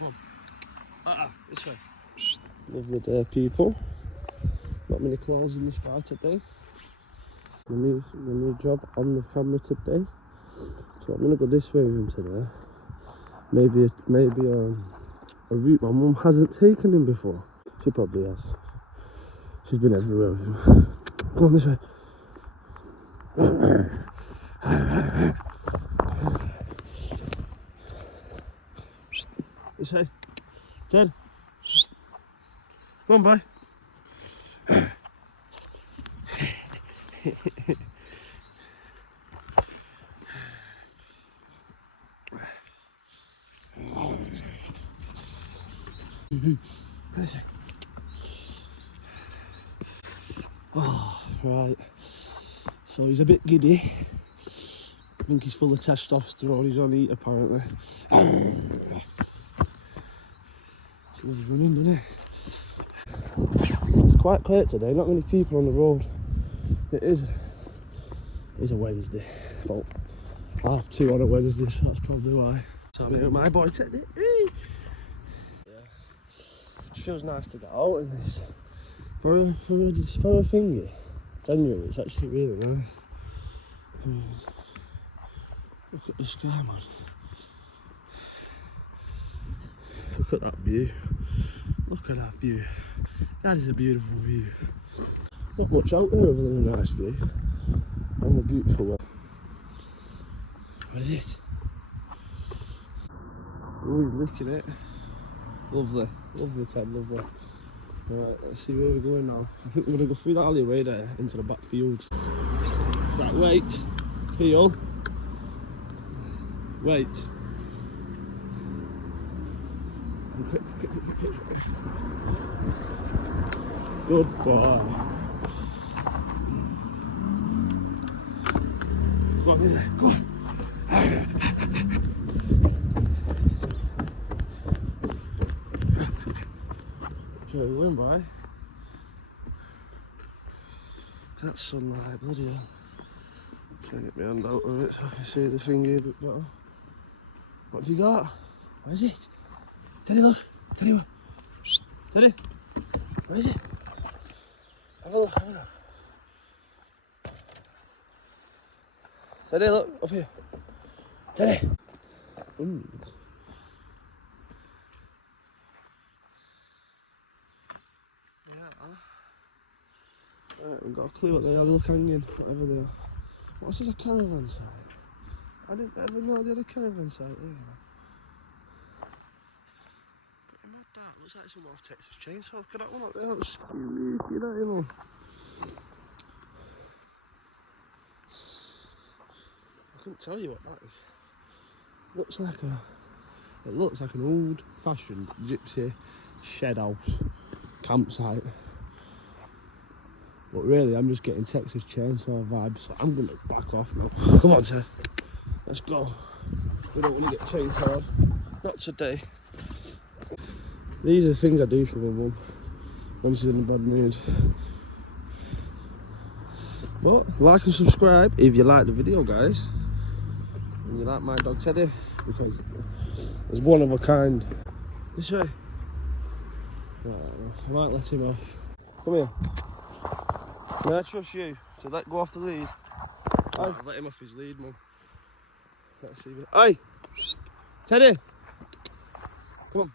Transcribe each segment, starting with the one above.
Come on. This way. Lovely day, people. Not many clouds in the sky today. The new job on the camera today. So I'm gonna go this way with him today. Maybe a route my mum hasn't taken him before. She probably has. She's been everywhere with him. Come on this way. This way. Ted. Come on, boy. Oh, right. So he's a bit giddy. I think he's full of testosterone. He's on heat apparently. He loves running, doesn't he? It's quite quiet today. Not many people on the road. It's a Wednesday. About 2:30 on a Wednesday, so that's probably why. So I'm here with my boy Teddy. Yeah. It feels nice to get out in this. For a thingy. Genuinely, it's actually really nice. Look at the sky, man. Look at that view. Look at that view. That is a beautiful view. Not much out there other than a nice view. And the beautiful weather. What is it? Oh, he's licking it. Lovely. Lovely, Ted, lovely. Right, let's see where we're going now. I think we're going to go through that alleyway there into the back fields. Right, wait. Heel. Wait. Good boy. Go on, there. Go on. Sure, we win, boy. That sunlight, bloody hell. Trying to get my hand out of it so I can see the thingy a bit better. What have you got? What is it? Teddy, look. Teddy, what? Teddy. Where is it? Have a look, have a look. Teddy, look, up here. Teddy. Ooh. Right, we've got a clue what they are. They look hanging, whatever they are. What's this, a caravan site? I didn't ever know they had a caravan site here. Pretty mad that. Looks like someone off Texas Chainsaw. Look at that one up there. That's spooky, that, you know. I couldn't tell you what that is. It looks like an old-fashioned gypsy shed house campsite. But really, I'm just getting Texas Chainsaw vibes, so I'm going to back off now. Come on, Ted. Let's go. We don't want to get chainsawed. Not today. These are the things I do for my mum when she's in a bad mood. But like and subscribe if you like the video, guys. And you like my dog Teddy, because he's one of a kind. This way. I might let him off. Come here. Can I trust you to let go off the lead? I'll let him off his lead, mum. Let's see. Hey! Teddy! Come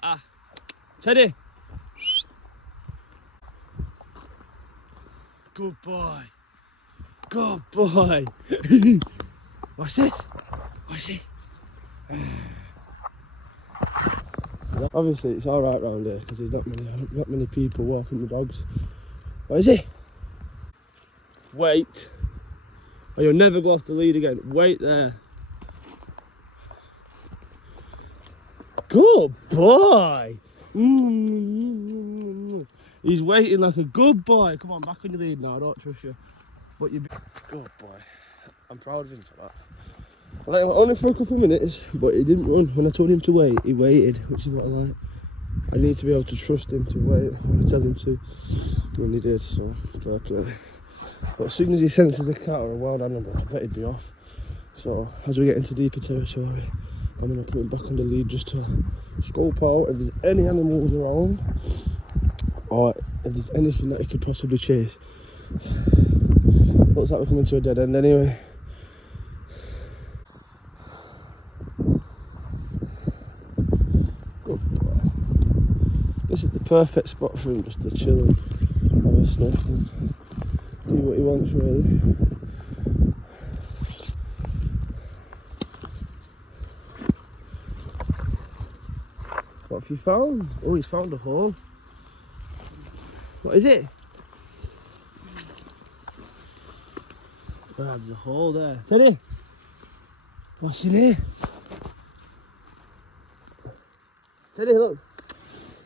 on. Teddy! Good boy. Good boy. What's this? What's this? Obviously it's alright round here because there's not many people walking the dogs. What is it? Wait. Or you'll never go off the lead again. Wait there. Good boy. He's waiting like a good boy. Come on, back on your lead now. I don't trust you. But you good boy. I'm proud of him for that. I let him only for a couple of minutes, but he didn't run. When I told him to wait, he waited, which is what I like. I need to be able to trust him to wait when I tell him to, and he did, so fair play. But as soon as he senses a cat or a wild animal, I bet he'd be off. So as we get into deeper territory, I'm going to put him back on the lead just to scope out if there's any animals around, or if there's anything that he could possibly chase. Looks like we're coming to a dead end anyway. Good boy. This is the perfect spot for him just to chill and have a sniff and do what he wants really. What have you found? Oh, he's found a hole. What is it? Oh, there's a hole there. Teddy! What's in here? Teddy, look!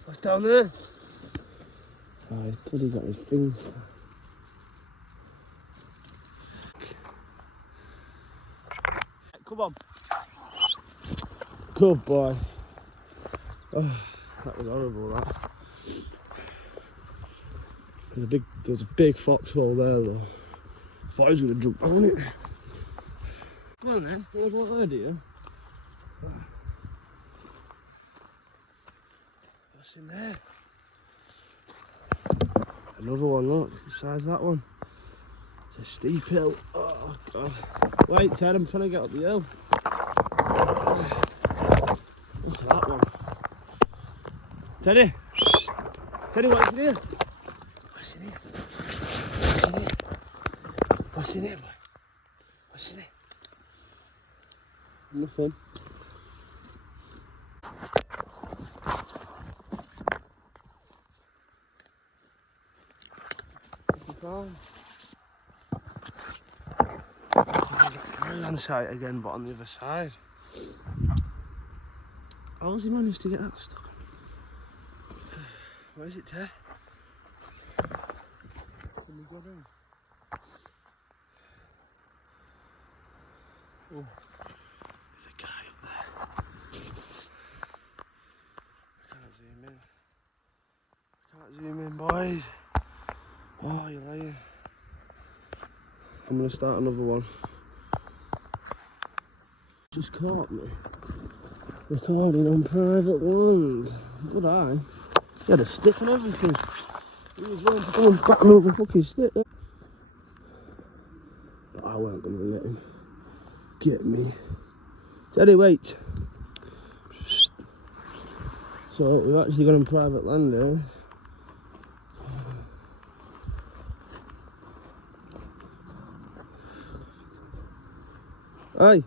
What's down there? Oh, he's bloody got his things. Come on. Good boy. Oh, that was horrible, that. There's a big foxhole there though. I thought I was going to jump on it. Come on then, you want that idea? What's in there? Another one, look, besides that one. It's a steep hill. Oh god. Wait, Ted, I'm trying to get up the hill. Look at that one. Teddy! Teddy, what's in here? What's in here? What's in here? What's in here, boy? What's in here? Nothing. Carry on site again, but on the other side. How's he managed to get that stuck? Where is it, Ted? Can we go down? Oh, there's a guy up there. I can't zoom in. I can't zoom in, boys. Oh, you're lying. I'm going to start another one. Just caught me recording on private land. Good eye. He had a stick and everything. He was going to come and back me up a fucking stick there. But I weren't going to let him get me. Teddy, wait. So we've actually got on private land here. Oi!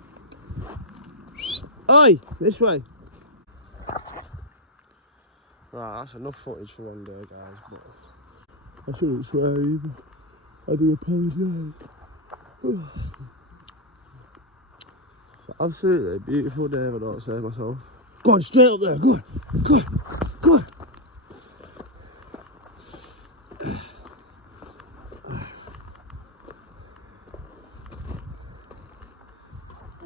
Oi! This way! Right, that's enough footage for one day, guys, but I shouldn't swear either. I do apologise. Absolutely beautiful day if I don't say myself. Go on, straight up there, go on, go on, go on.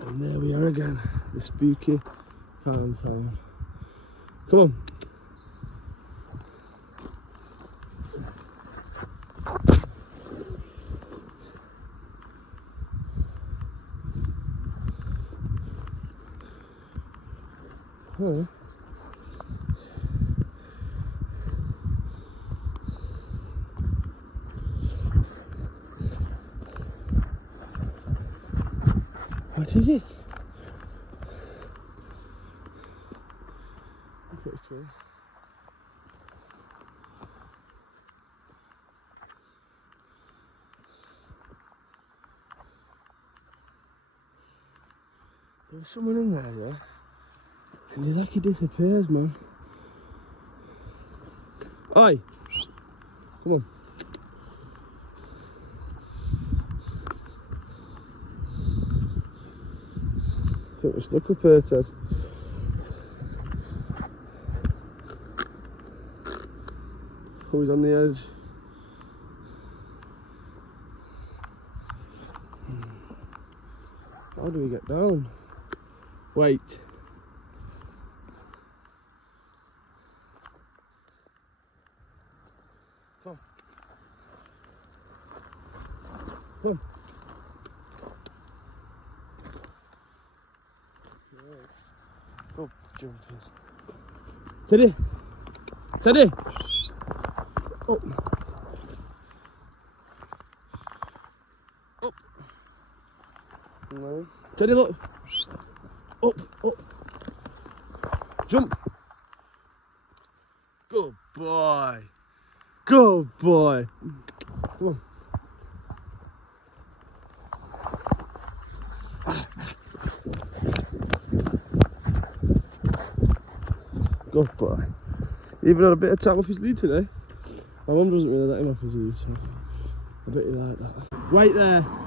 And there we are again, the spooky farm town. Come on. Oh. What is it? Pretty cool. There was someone in there, yeah? And he's like he disappears, man. Oi! Come on. I think we're stuck up here, Ted. Who's on the edge? How do we get down? Wait. Come on. Come on. jumping. Teddy! Teddy! Up! Up! No. Teddy, look! Up! Up! Jump! Good boy! Good boy! Come on. Good boy. Even had a bit of time off his lead today. My mum doesn't really let him off his lead, so I bet he like that. Right there.